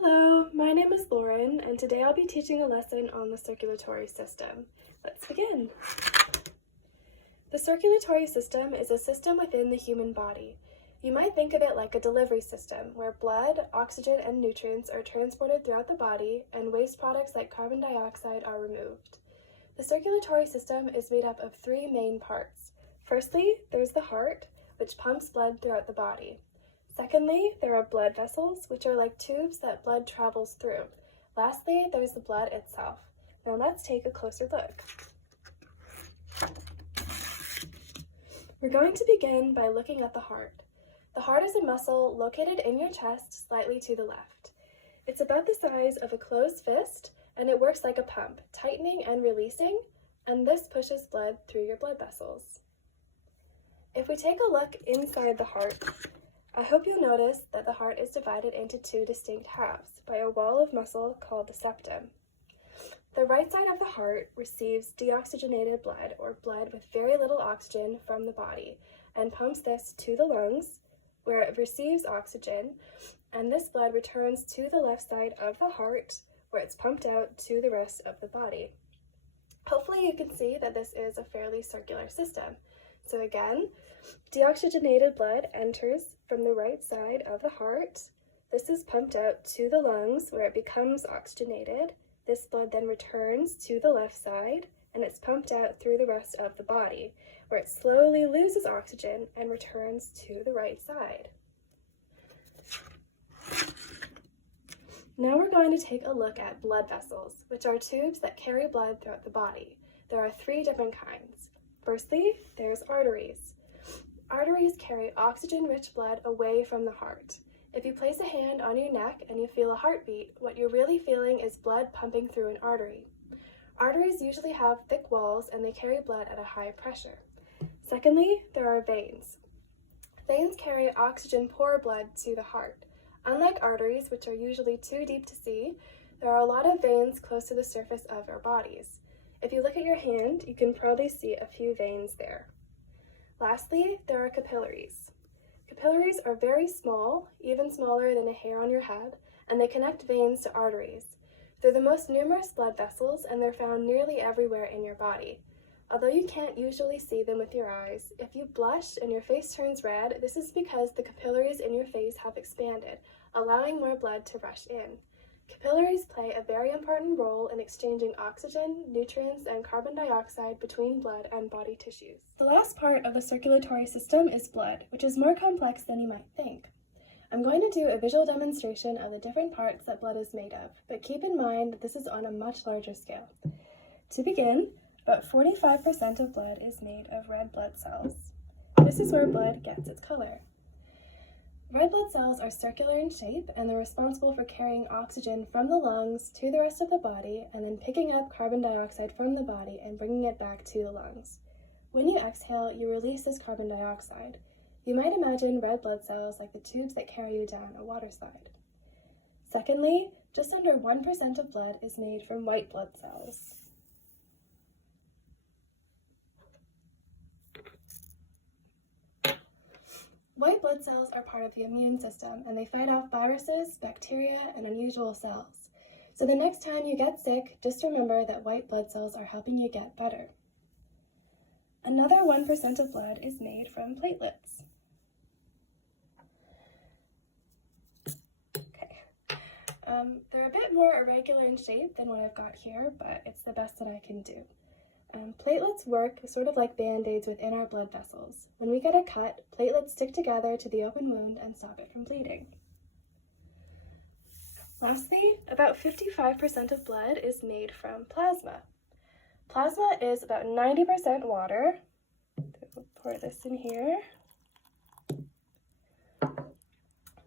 Hello, my name is Lauren, and today I'll be teaching a lesson on the circulatory system. Let's begin. The circulatory system is a system within the human body. You might think of it like a delivery system, where blood, oxygen, and nutrients are transported throughout the body, and waste products like carbon dioxide are removed. The circulatory system is made up of three main parts. Firstly, there's the heart, which pumps blood throughout the body. Secondly, there are blood vessels, which are like tubes that blood travels through. Lastly, there's the blood itself. Now let's take a closer look. We're going to begin by looking at the heart. The heart is a muscle located in your chest, slightly to the left. It's about the size of a closed fist, and it works like a pump, tightening and releasing, and this pushes blood through your blood vessels. If we take a look inside the heart, I hope you'll notice that the heart is divided into two distinct halves by a wall of muscle called the septum. The right side of the heart receives deoxygenated blood, or blood with very little oxygen from the body, and pumps this to the lungs, where it receives oxygen, and this blood returns to the left side of the heart, where it's pumped out to the rest of the body. Hopefully you can see that this is a fairly circular system. So again, deoxygenated blood enters from the right side of the heart. This is pumped out to the lungs where it becomes oxygenated. This blood then returns to the left side and it's pumped out through the rest of the body where it slowly loses oxygen and returns to the right side. Now we're going to take a look at blood vessels, which are tubes that carry blood throughout the body. There are three different kinds. Firstly, there's arteries. Arteries carry oxygen-rich blood away from the heart. If you place a hand on your neck and you feel a heartbeat, what you're really feeling is blood pumping through an artery. Arteries usually have thick walls and they carry blood at a high pressure. Secondly, there are veins. Veins carry oxygen-poor blood to the heart. Unlike arteries, which are usually too deep to see, there are a lot of veins close to the surface of our bodies. If you look at your hand, you can probably see a few veins there. Lastly, there are capillaries. Capillaries are very small, even smaller than a hair on your head, and they connect veins to arteries. They're the most numerous blood vessels, and they're found nearly everywhere in your body. Although you can't usually see them with your eyes, if you blush and your face turns red, this is because the capillaries in your face have expanded, allowing more blood to rush in. Capillaries play a very important role in exchanging oxygen, nutrients, and carbon dioxide between blood and body tissues. The last part of the circulatory system is blood, which is more complex than you might think. I'm going to do a visual demonstration of the different parts that blood is made of, but keep in mind that this is on a much larger scale. To begin, about 45% of blood is made of red blood cells. This is where blood gets its color. Red blood cells are circular in shape and they're responsible for carrying oxygen from the lungs to the rest of the body and then picking up carbon dioxide from the body and bringing it back to the lungs. When you exhale, you release this carbon dioxide. You might imagine red blood cells like the tubes that carry you down a water slide. Secondly, just under 1% of blood is made from white blood cells. White blood cells are part of the immune system and they fight off viruses, bacteria, and unusual cells. So the next time you get sick, just remember that white blood cells are helping you get better. Another 1% of blood is made from platelets. They're a bit more irregular in shape than what I've got here, but it's the best that I can do. Platelets work sort of like band-aids within our blood vessels. When we get a cut, platelets stick together to the open wound and stop it from bleeding. Lastly, about 55% of blood is made from plasma. Plasma is about 90% water. We'll pour this in here.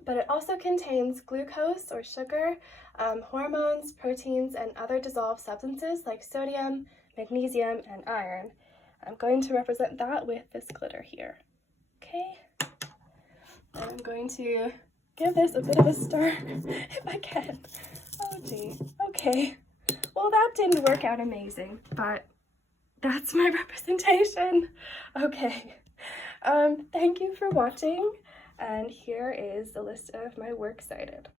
But it also contains glucose or sugar, hormones, proteins, and other dissolved substances like sodium, magnesium, and iron. I'm going to represent that with this glitter here. Okay, and I'm going to give this a bit of a stir if I can. Oh gee, okay. Well, that didn't work out amazing, but that's my representation. Okay, thank you for watching, and here is a list of my works cited.